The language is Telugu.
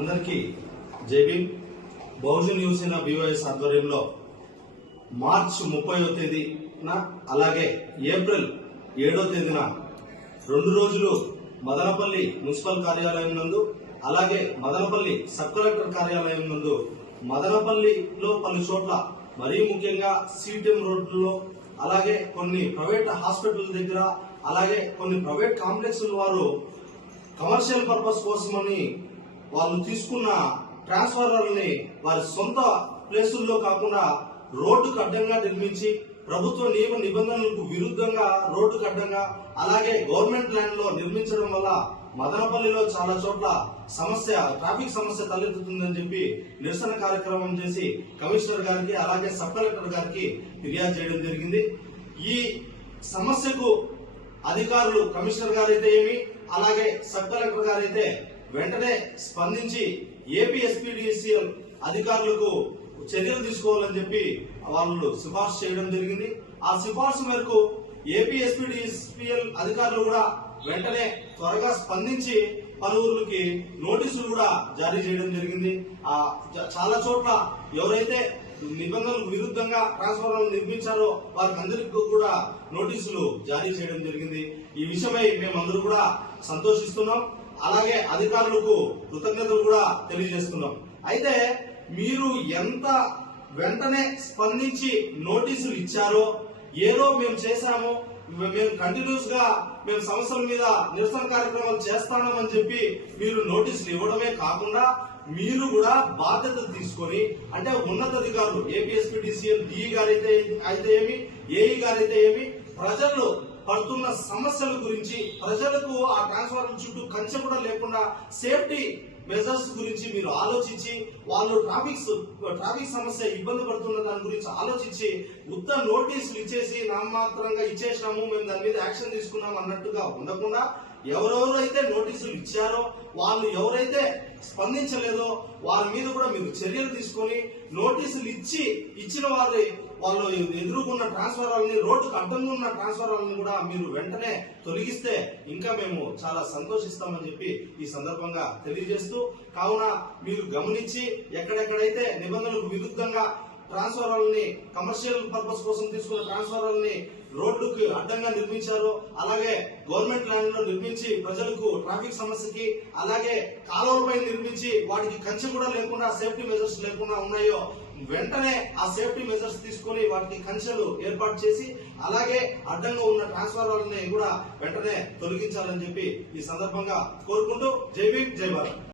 అందరికీ జేబీ బహుజన్ యువసేన బీవైఎస్ ఆధ్వర్యంలో మార్చ్ ముప్పైవ తేదీన అలాగే ఏప్రిల్ ఏడో తేదీన రెండు రోజులు మదనపల్లి మున్సిపల్ కార్యాలయం నందు అలాగే మదనపల్లి సబ్ కలెక్టర్ కార్యాలయం నందు మదనపల్లిలో పలు చోట్ల మరీ ముఖ్యంగా సిటిఎం రోడ్లలో అలాగే కొన్ని ప్రైవేట్ హాస్పిటల్ దగ్గర అలాగే కొన్ని ప్రైవేట్ కాంప్లెక్స్ వారు కమర్షియల్ పర్పస్ కోసమని వాళ్ళు తీసుకున్న ట్రాన్స్ఫార్మర్ని వారి సొంత ప్లేసుల్లో కాకుండా రోడ్డుకు అడ్డంగా నిర్మించి ప్రభుత్వ నియమ నిబంధనలకు విరుద్ధంగా రోడ్డుకు అడ్డంగా అలాగే గవర్నమెంట్ లైన్లో లో నిర్మించడం వల్ల మదనపల్లిలో చాలా చోట్ల సమస్య ట్రాఫిక్ సమస్య తలెత్తుతుందని చెప్పి నిరసన కార్యక్రమం చేసి కమిషనర్ గారికి అలాగే సబ్ కలెక్టర్ గారికి ఫిర్యాదు చేయడం జరిగింది. ఈ సమస్యకు అధికారులు కమిషనర్ గారైతే ఏమి అలాగే సబ్ కలెక్టర్ గారైతే వెంటనే స్పందించి ఏపీ అధికారులకు చర్యలు తీసుకోవాలని చెప్పి వాళ్ళు సిఫార్సు చేయడం జరిగింది. ఆ సిఫార్సు మేరకు ఏపీ అధికారులు కూడా వెంటనే త్వరగా స్పందించి పలువురికి నోటీసులు కూడా జారీ చేయడం జరిగింది. ఆ చాలా చోట్ల ఎవరైతే నిబంధనలకు విరుద్ధంగా ట్రాన్స్ఫార్మర్లు నిర్మించారో వారికి అందరికీ కూడా నోటీసులు జారీ చేయడం జరిగింది. ఈ విషయమై మేమందరూ కూడా సంతోషిస్తున్నాం. అలాగే అధికారులకు కృతజ్ఞతలు కూడా తెలియజేస్తున్నాం. అయితే మీరు ఎంత వెంటనే స్పందించి నోటీసులు ఇచ్చారో ఏదో మేము చేశాము మేము కంటిన్యూస్గా మేము సమస్యల మీద నిరసన కార్యక్రమాలు చేస్తామని చెప్పి మీరు నోటీసులు ఇవ్వడమే కాకుండా మీరు కూడా బాధ్యత తీసుకొని అంటే ఉన్నతాధికారులు ఏపీఎస్పీ డిసిఎం డిఈ గారైతే అయితే ఏమి ఏఈ గారైతే ఏమి ప్రజలు పడుతున్న సమస్యల గురించి ప్రజలకు ఆ ట్రాన్స్ఫార్మర్ చుట్టూ కంచె కూడా లేకుండా సేఫ్టీ మెజర్స్ గురించి మీరు ఆలోచించి వాళ్ళు ట్రాఫిక్ ట్రాఫిక్ సమస్య ఇబ్బంది పడుతున్న దాని గురించి ఆలోచించి ఉత్త నోటీసులు ఇచ్చేసి నామాత్రంగా ఇచ్చేసినాము మేము దాని మీద యాక్షన్ తీసుకున్నాం అన్నట్టుగా ఉండకుండా ఎవరెవరైతే నోటీసులు ఇచ్చారో వాళ్ళు ఎవరైతే స్పందించలేదో వారి మీద కూడా మీరు చర్యలు తీసుకొని నోటీసులు ఇచ్చి ఇచ్చిన వారి వాళ్ళు ఎదురుకున్న ట్రాన్స్ఫారాలని రోడ్డుకు అడ్డంగా ఉన్న ట్రాన్స్ఫారాలని కూడా మీరు వెంటనే తొలగిస్తే ఇంకా మేము చాలా సంతోషిస్తామని చెప్పి ఈ సందర్భంగా తెలియజేస్తూ కావున మీరు గమనించి ఎక్కడెక్కడైతే నిబంధనలకు విరుద్ధంగా ట్రాన్స్ఫారాలని కమర్షియల్ పర్పస్ కోసం తీసుకున్న ట్రాన్స్ఫారాలని రోడ్డుకి అడ్డంగా నిర్మించారు అలాగే గవర్నమెంట్ ల్యాండ్లో నిర్మించి ప్రజలకు ట్రాఫిక్ సమస్యకి అలాగే కాలువలపై నిర్మించి వాటికి కంచె కూడా లేకుండా సేఫ్టీ మెజర్స్ లేకుండా ఉన్నాయో వెంటనే ఆ సేఫ్టీ మెజర్స్ తీసుకొని వాటికి కంచెలు ఏర్పాటు చేసి అలాగే అడ్డంగా ఉన్న ట్రాన్స్ఫారాలని కూడా వెంటనే తొలగించాలని చెప్పి ఈ సందర్భంగా కోరుకుంటూ జై భీమ్ జై భారత్.